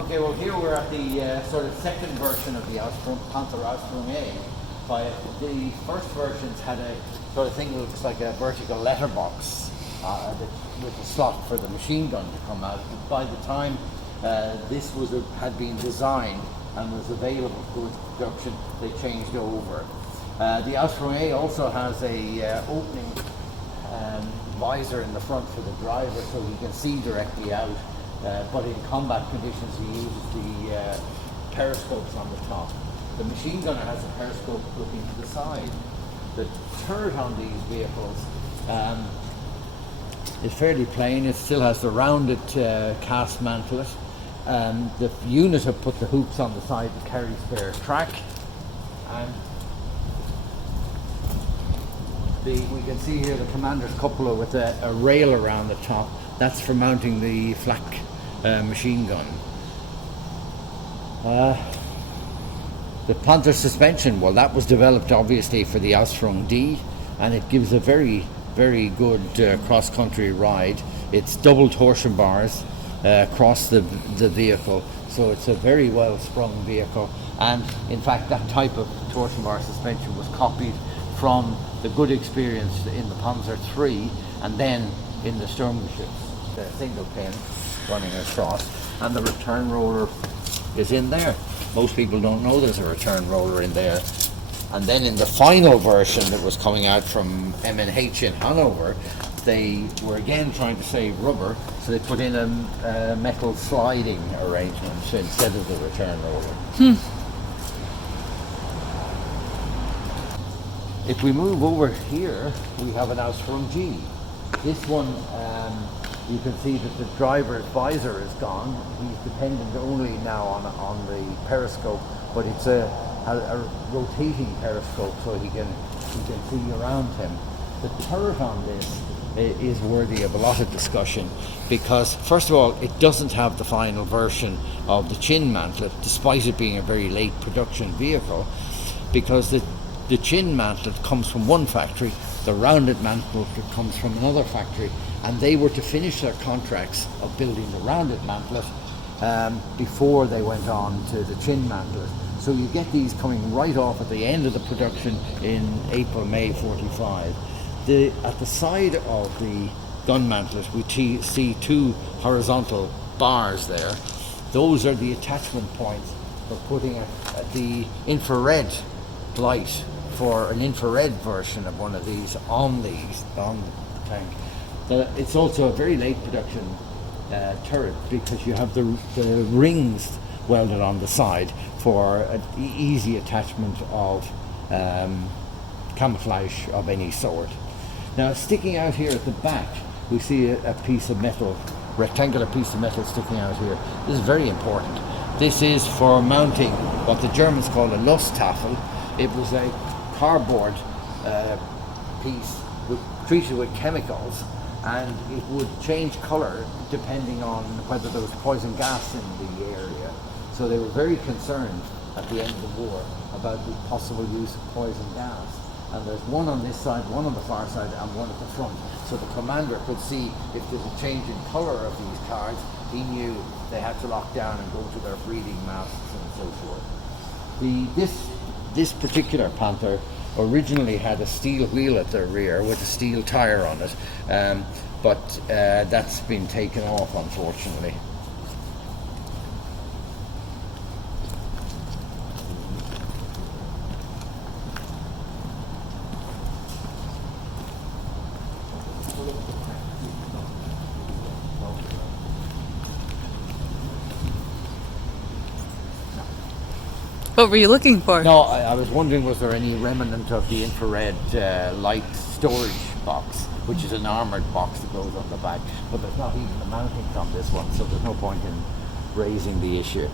Okay, well here we're at the sort of second version of the Panther Ausf. The first versions had a sort of thing that looks like a vertical letterbox with a slot for the machine gun to come out. But by the time this had been designed and was available for production, they changed over. The Ausf also has a opening visor in the front for the driver so he can see directly out. But in combat conditions, he uses the periscopes on the top. The machine gunner has a periscope looking to the side. The turret on these vehicles is fairly plain. It still has the rounded cast mantlet. The unit have put the hoops on the side that carries their track. And we can see here the commander's cupola with a rail around the top. That's for mounting the flak machine gun. The Panther suspension, well, that was developed obviously for the Ausf D, and it gives a very, very good cross-country ride. It's double torsion bars across the vehicle, so it's a very well sprung vehicle. And in fact, that type of torsion bar suspension was copied from the good experience in the Panzer III and then in the Sturmgeschütz, the single pin running across, and the return roller is in there. Most people don't know there's a return roller in there. And then in the final version that was coming out from M&H in Hanover, they were again trying to save rubber, so they put in a metal sliding arrangement instead of the return roller. If we move over here, we have an Ausf G. This one, you can see that the driver's visor is gone. He's dependent only now on the periscope, but it's a rotating periscope, so he can see around him. The turret on this is worthy of a lot of discussion because, first of all, it doesn't have the final version of the chin mantlet, despite it being a very late production vehicle, because the chin mantlet comes from one factory, the rounded mantlet comes from another factory, and they were to finish their contracts of building the rounded mantlet before they went on to the chin mantlet. So you get these coming right off at the end of the production in April, May 45. At the side of the gun mantlet, we see two horizontal bars there. Those are the attachment points for putting the infrared light for an infrared version of one of these on the tank. It's also a very late production turret because you have the rings welded on the side for an easy attachment of camouflage of any sort. Now, sticking out here at the back, we see a piece of metal, rectangular piece of metal sticking out here. This is very important. This is for mounting what the Germans call a Lusttafel. It was a cardboard piece treated with chemicals, and it would change colour depending on whether there was poison gas in the area. So they were very concerned at the end of the war about the possible use of poison gas. And there's one on this side, one on the far side, and one at the front. So the commander could see if there's a change in colour of these cards, he knew they had to lock down and go to their breeding masks and so forth. This particular Panther originally had a steel wheel at the rear with a steel tyre on it, but that's been taken off, unfortunately. What were you looking for? No, I was wondering, was there any remnant of the infrared light storage box, which is an armoured box that goes on the back, but there's not even the mountings on this one, so there's no point in raising the issue.